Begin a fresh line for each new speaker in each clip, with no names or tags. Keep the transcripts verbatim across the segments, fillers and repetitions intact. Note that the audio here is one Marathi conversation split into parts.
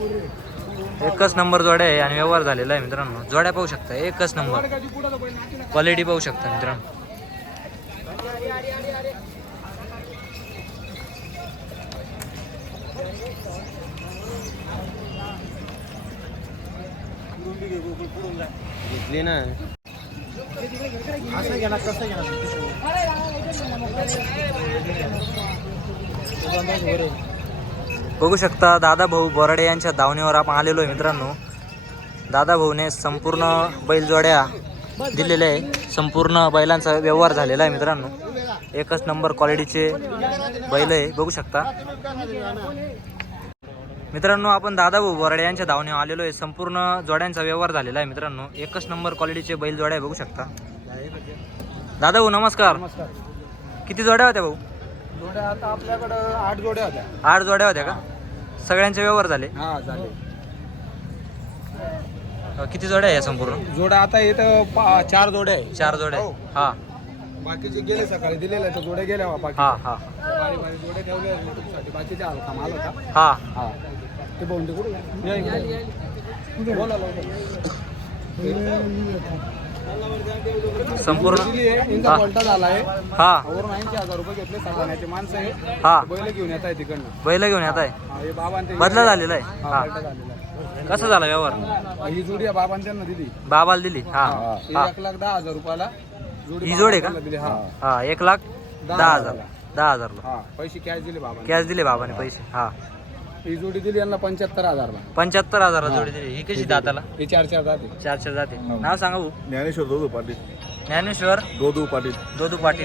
एकच नंबर जोड्या आहे आणि व्यवहार झालेला आहे मित्रांनो. जोड्या पाहू शकता, एकच नंबर क्वालिटी पाहू शकता मित्रांनो.
घेतली ना असं घेणार कसं घेणार
बघू शकता दादा भाऊ बोराडे यांच्या धावणीवर आपण आलेलो आहे मित्रांनो. दादा भाऊने संपूर्ण बैलजोड्या दिलेल्या आहे, संपूर्ण बैलांचा व्यवहार झालेला आहे मित्रांनो. एकच नंबर क्वालिटीचे बैल आहे बघू शकता मित्रांनो. आपण दादा भाऊ बोराडे यांच्या धावणीवर आलेलो आहे, संपूर्ण जोड्यांचा व्यवहार झालेला आहे मित्रांनो. एकच नंबर क्वालिटीचे बैल जोड्या आहे बघू शकता. दादा भाऊ नमस्कार.
नमस्कार.
किती जोड्या होत्या भाऊ?
जोड्या आता आपल्याकडं आठ जोड्या होत्या.
आठ जोड्या होत्या का? सगळ्यांचे व्यवहार झाले?
हा झाले.
किती जोड्या आहे संपूर्ण?
जोड्या आता इथं चार जोड्या आहे.
चार जोड्या. हा
बाकीचे गेले सकाळी दिलेले तर जोड्या गेल्या बाकी.
हा हा
बारी बारी जोड्या ठेवल्या साठी बाकीचे आल काम आलं का?
हा
हा ते बोंडे कुठे बोला
संपूर्ण
इंचा पलटा झालाय.
हा
वरून ऐंशी हजार रुपये घेतले साधारणाचे माणसं आहे.
हा
बैल घेऊन येत आहे तिकडनं.
बैल घेऊन येत आहे.
हा, हे बाबांनी ते-
बदला झालेला आहे.
हा,
हा
पलटा झालेला आहे.
कसा झाला व्यवहार?
ही जोडी आहे बाबांनी त्यांना दिली.
बाबाला दिली. हा
ही
हा
एक लाख दहा हजार रुपयाला
ही जोड आहे का?
दिली. हा
हा एक लाख दहा हजार दहा हजारला
हा पैसे कॅश दिले बाबा.
कॅश दिले बाबाने पैसे. हा
ही जोडी दिली यांना पंच्याहत्तर हजारला.
पंच्याहत्तर हजार जोडी दिली. ही कशी दाताला?
हे चार चार जाते.
चार चार जाते. नाव सांगा भाऊ.
ज्ञानेश्वर दोदू पाटील.
ज्ञानेश्वर
दोदू पाटील.
दोदू पाटील.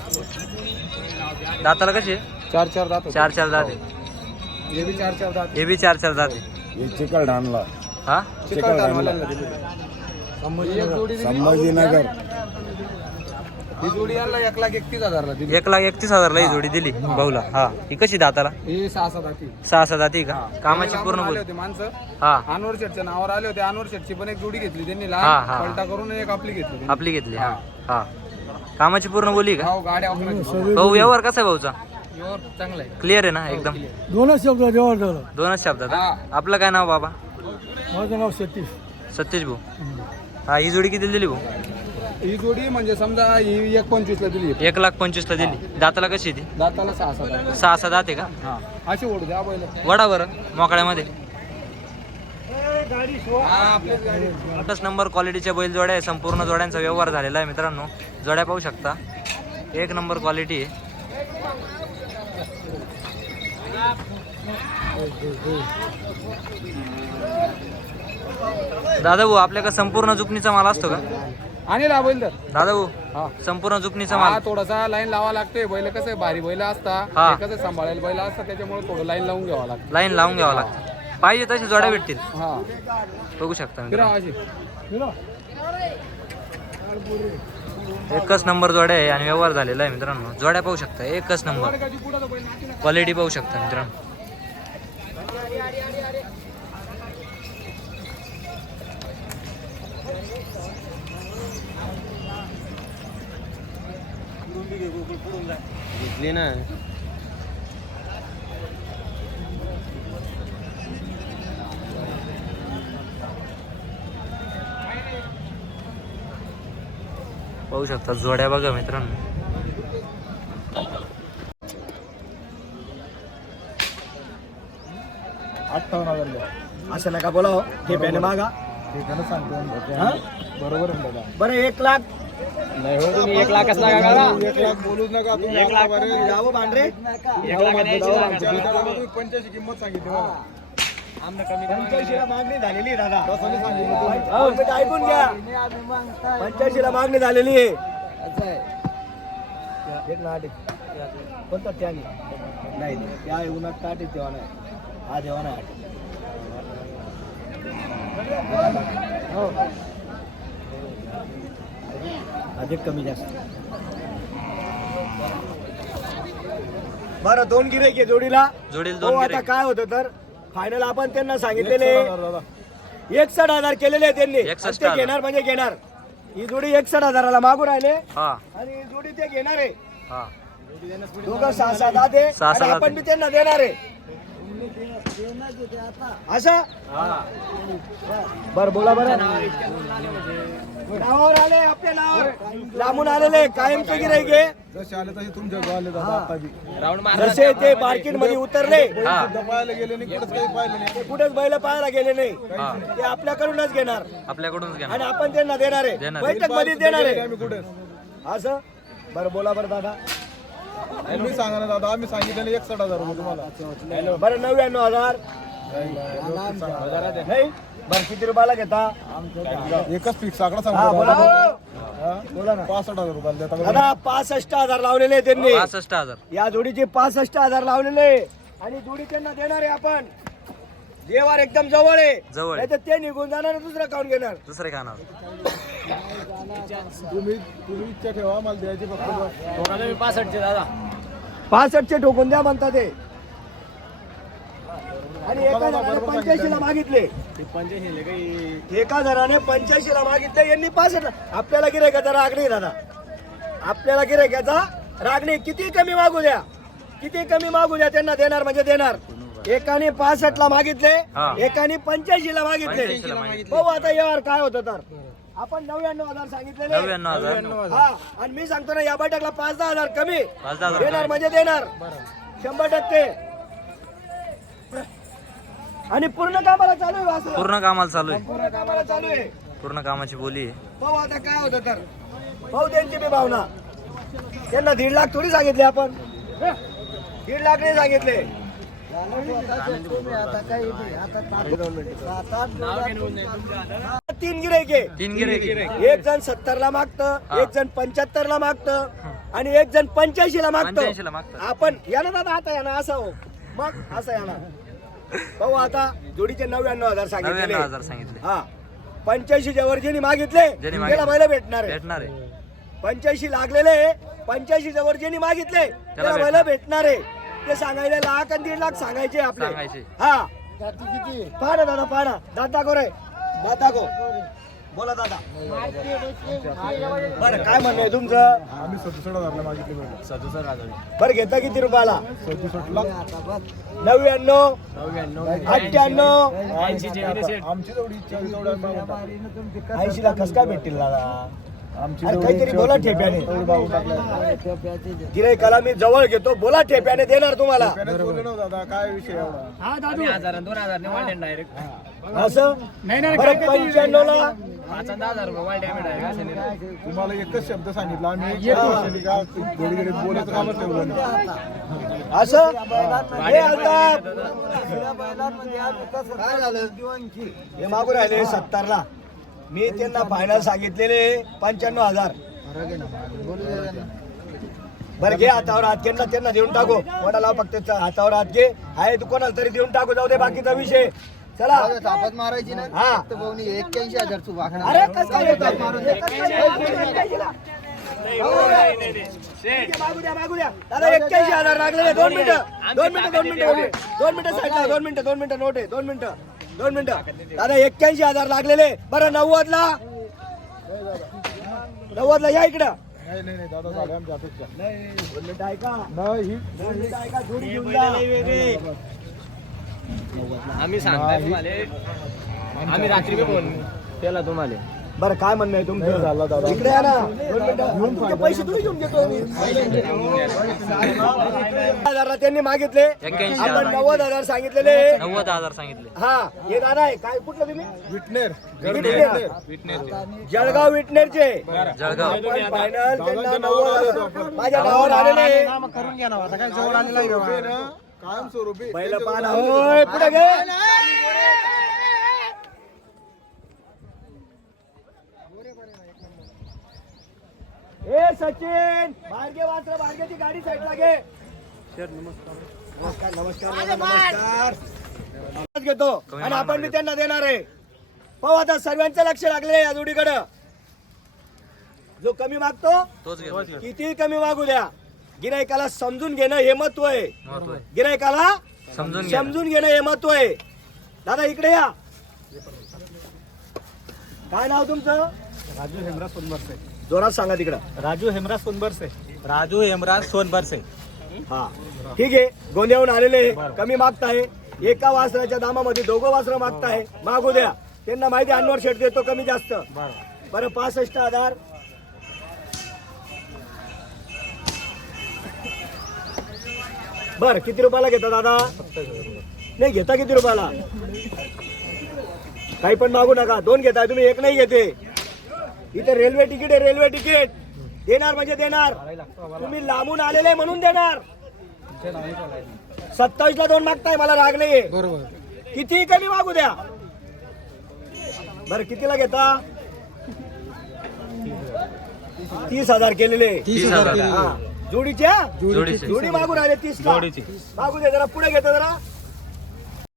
दाताला कसे?
चार चार जात
चार चार जाते.
हे बी चार चार जाते.
हे बी चार चार जाते.
हे चिकल ढाणला.
हा
चिकलठाणवाल्यांना दिली. ही एक जोडी दिली.
संभाजीनगर.
ही जोडी यांना एक लाख एकतीस हजारला दिली.
एक लाख एकतीस हजारला ही जोडी दिली भाऊला. हा ही कशी दाताला?
ही सहा सात जाती.
सहा सहा जाती का? कामाची पूर्ण
आले
बोल.
होते माणसं.
हा
अनवर शेटच्या नावावर आले होते. अनवर शेटची पण एक जोडी घेतली त्यांनी
हा,
लहान
हा.
पलटा करून एक आपली घेतली त्यांनी.
आपली घेतली. हा हा कामाची पूर्ण बोली का?
हो गाड्या ऑफलाईन.
भाऊ व्यवहार कसा आहे भाऊचा?
चांगला आहे.
क्लिअर आहे ना एकदम?
दोनच शब्द जेवण झालं.
दोनच शब्दात.
हा.
आपलं काय नाव बाबा?
माझं नाव सतीश.
सतीश भाऊ. हा ही जोडी किती दिली भाऊ?
ही जोडी म्हणजे समजा ही एक पंचवीस ला दिली.
एक लाख पंचवीस ला दिली. दाताला कशी ती?
दाताला सहा सात जाती.
सहा सहा दाते का?
हा अशी ओढू द्या बैल.
वडा बरं मोकळ्यामध्ये.
हा आपलीच गाडी.
एकच नंबर क्वालिटीच्या बैल जोड्या आहे, संपूर्ण जोड्यांचा व्यवहार झालेला आहे मित्रांनो. जोड्या पाहू शकता, एक नंबर क्वालिटी आहे. दादा भाऊ आपल्याकडे संपूर्ण जुकनीचा माल असतो का?
आणि ला बैल तर.
दादा भाऊ
हा
संपूर्ण जुकनीचा
हा
माल.
थोडासा लाईन लावा लागते. बैल कसं आहे, भारी बैल असता.
हा.
हे कसं सांभाळायला बैल असतात त्याच्यामुळे थोडं लाईन लावून घ्यावं लागतं.
लाईन लावून घ्यावं लागतं. पाहिजे तशी जोड्या भेटतील
हा
बघू शकता
फिरा
मित्रांनो.
अशी.
एकच नंबर जोड्या आहे आणि व्यवहार झालेला आहे मित्रांनो. जोड्या पाहू शकता, एकच नंबर क्वालिटी पाहू शकता मित्रांनो.
घेतली ना.
पाहू शकता जोड्या बघा मित्रांनो.
अठ्ठावन्न हजार द्या. असं नका बोला हो. हे पेने मागा.
बरोबर आहे दादा.
बरं एक लाख
नाही हो तुम्ही एक लाखच नका करा. एक लाख बोलूच नका तुम्ही. एक लाख
जावं भांडरे.
पंच्याऐंशी किंमत सांगितली मला.
पंच्याऐंशी ला मागणी झालेली आहे दादा. तुम्ही ऐकून घ्या. पंच्याऐंशी ला मागणी झालेली आहे. एक ना आठ कोणता त्याने नाही त्या उन्हात ताट आहे तेव्हा नाही. हा देवा नाही आठ. हो अधिक कमी जास्त. बरं दोन गिऱ्हाईक आहे जोडीला.
जोडील
हो
दोन
आता
गिऱ्हाईक.
काय होतं तर फायनल आपण त्यांना सांगितलेले एकसठ हजार केलेले आहे त्यांनी.
एकसष्ट
आणि ते
हजार.
घेणार म्हणजे घेणार. ही जोडी एकसठ हजाराला मागून राहिले
हा
आणि ही जोडी ते घेणार आहे.
हा
दोघं सहा सात आधे
सहा सात
आणि आपण
आधे.
बी त्यांना देणार आहे. असं बर बोला बरं नावावर आले आपल्या नावावर लांबून आलेले कायमचे गिराईक आहे.
जसे आले तसे तुमच्या गावाला आले दादा आता बी.
जसे ते मार्केट मध्ये उतरले
हा
सुद्धा पाहायला गेले नाही कुठंच काही पाहिलं नाही
ते कुठेच बैल पाहायला गेले नाही. ते आपल्याकडूनच घेणार
आपल्याकडूनच घ्या
आणि आपण त्यांना देणार आहे.
देणार.
बैठक मध्ये देणार आहे
आम्ही कुठे
असं बरं बोला बरं दादा.
तुम्ही सांगा ना दादा आम्ही सांगितलं एकसठ हजार रुपये तुम्हाला
बरं नव्याण्णव हजार नाही बरं किती रुपयाला घेता
एकच फिक्स आकडा
हा
सांगा
बोला
बोला ना पासष्ट हजार रुपयाला देता का?
दादा पासष्ट हजार लावलेले आहे त्यांनी
पासष्ट हजार
या जोडीचे पासष्ट हजार लावलेले आणि जोडी त्यांना देणार आहे आपण देवार एकदम जवळ आहे
जवळ.
नाही तर ते निघून जाणार आणि दुसरं काऊन घेणार.
दुसरे खाणार
तुम्ही तुम्ही इच्छा ठेवा मला द्यायची फक्त
पासष्टचे ठोकून द्या म्हणतात ते आणि एका जणाने पंच्याऐंशी ला मागितले एका जणाने पंच्याऐंशी ला मागितले यांनी पासष्ट. आपल्याला गिरायकाचा राग नाही दादा आपल्याला गिरायकाचा राग नाही. किती कमी मागू द्या किती कमी मागू द्या त्यांना देणार म्हणजे देणार. एकाने पासष्ट ला मागितले
हा.
एकाने पंच्याऐंशी ला मागितले.
पंच्याऐंशी ला मागितले.
भाऊ आता यावर काय होतं तर आपण नव्याण्णव हजार सांगितलेले
नव्याण्णव हजार
हा आणि मी सांगतो ना या बैठकला पाच दहा हजार कमी
पाच दहा हजार
देणार
कमी.
म्हणजे देणार शंभर टक्के आणि पूर्ण कामाला चालू आहे वासरू.
पूर्ण कामाला चालू आहे
पूर्ण कामाला चालू आहे.
पूर्ण कामाची बोली आहे.
भाऊ आता काय होतं तर भाऊ त्यांची बी भावना त्यांना दीड लाख थोडी सांगितले आपण दीड लाख नाही सांगितले. तीन गिरायके
तीन गिरे
एक जण सत्तर ला मागतं एक जण पंच्याहत्तर ला मागतं आणि एक जण पंच्याऐंशी ला
पंच्याऐंशी ला
मागतं.
मागतं.
आपण या ना दादा आता या ना असं हो मग असं या ना भाऊ आता जोडीचे नव्याण्णव हजार सांगितले
नव्याण्णव हजार सांगितले
हा पंच्याऐंशी च्या वर ज्यांनी मागितले
ज्यांनी
त्याला
मागितले.
बैल भेटणार आहे.
भेटणार आहे
पंच्याऐंशी लागलेले पंच्याऐंशी च्या वर ज्यांनी मागितले त्याला बैल भेटणार आहे. ते सांगायला लाख आणि दीड लाख सांगायचे आपले
सांगायचे.
हा पहा ना दादा पहा ना दात दाखव रे दात दाखव बोला दादा बरं काय म्हणणं आहे तुमचं.
आम्ही सदुसष्ट हजारला मागितले पहिले. सदुसष्ट हजार
बरं घेता किती रुपयाला
सदुसष्ट ला
नव्याण्णव अठ्ठ्याण्णव
आमची जेवढी इच्छा आहे तेवढं आम्ही मागतो.
ऐंशी ला कस काय भेटतील दादा.
आमची
अरे
जेवढी
काहीतरी
इच्छा
बोला
होती
ठेप्याने
तेवढी भाऊ टाकला.
गिरायकाला मी जवळ घेतो बोला ठेप्याने देणार तुम्हाला
त्यानेच बोलले ना दादा काय विषय एवढा
असं बरं पंच्याण्णव ला
तुम्हाला एकच शब्द सांगितला आम्ही एक वर्षांनी का घडी घडी बोलायचं कामच ठेवलं नाही.
असं हे आता काय झालं हे मागू राहिले सत्तर ला मी त्यांना फायनल सांगितलेले पंच्याण्णव हजार बरं घे हातावर हात त्यांना त्यांना देऊन टाकू कोणाला फक्त हातावर हात घे आहे तू कोणाला तरी देऊन टाकू जाऊ दे बाकीचा विषय चला
तापत मारायची ना
हा
एक्क्याऐंशी हजार तू वाकणार
अरे कसं काय येतं? हे कसं काय येतं? मागू द्या मागू द्या दादा एक्क्याऐंशी हजार लागलेले दोन मिनिटं दोन मिनिटं दोन मिनिटं दोन मिनिटं साईडला दोन मिनिटं दोन मिनिटं नोट आहे दोन मिनिटं दोन मिनिटं दादा एक्क्याऐंशी हजार लागलेले बरं नव्वद ला नव्वद ला या इकडं
नाही नाही नाही दादा झाले आमच्या अपेक्षा
दोन मिनिटं ऐका
नाही
दोन मिनिटं ऐका जोडी घेऊन जा
आम्ही सांगताय तुम्हाला आम्ही रात्री बी फोन केला तुम्हाला
बरं काय म्हणणं आहे तुमचं
झालं दादा.
इकडे या ना दोन मिनिटं तुमचे पैसे तुम्ही घेऊन घेतो मी. हजारला त्यांनी मागितले
एक्क्याऐंशी
आपण
हजार.
नव्वद हजार सांगितलेले
नव्वद हजार सांगितले
हा हे दादा आहे काय कुठलं तुम्ही
विटनेर
विटनेर. जळगाव विटनेरचे
जळगाव
आपण फायनल त्यांना नव्वद हजार माझ्या नावावर आलेले
करून घ्या ना आता काय जवळ आलेला
कायम स्वरूपी
पहिलं पान होय पुढे घे ए सचिन बारगे वाचलं बारगेची गाडी साईडला घे नमस्कार नमस्कार नमस्कार घेतो आणि आपण मी त्यांना देणार आहे पाहू आता सर्वांचं लक्ष लागले या जोडीकडं जो कमी मागतो
तोच घेतो
किती कमी मागू द्या गिरायकाला समजून घेणं हे महत्व आहे
महत्व आहे.
गिरायकाला
समजून घ्या
समजून घेणं हे महत्व आहे. दादा इकडे या काय नाव तुमचं
राजू हेमराज सोनबरसे
जोरात सांगा तिकडं
राजू हेमराज सोनबरसे राजू हेमराज सोनबरसे
हा ठीक आहे, गोंदियाहून आलेले कमी मागताय. एका वासराच्या दामामध्ये दोघं वासरं मागताय, मागू द्या. त्यांना माहिती अनवर शेट देतो कमी जास्त. बरं पासष्ट हजार. बर किती रुपयाला घेता दादा? नाही घेता किती रुपयाला? काही पण मागू नका. दोन घेताय तुम्ही, एक नाही घेते. इथे रेल्वे तिकीट आहे, रेल्वे तिकीट देणार म्हणजे देणार. तुम्ही लांबून आलेले म्हणून देणार. सत्तावीस ला दोन मागताय, मला राग नाहीये.
बरोबर.
किती कमी मागू द्या. बरं कितीला घेता? तीस हजार केलेले.
तीस हजार.
हा जोडीच्या
जोडीचे.
जोडी मागून आले तीस ला. मागू दे जरा, पुढे घेतो जरा.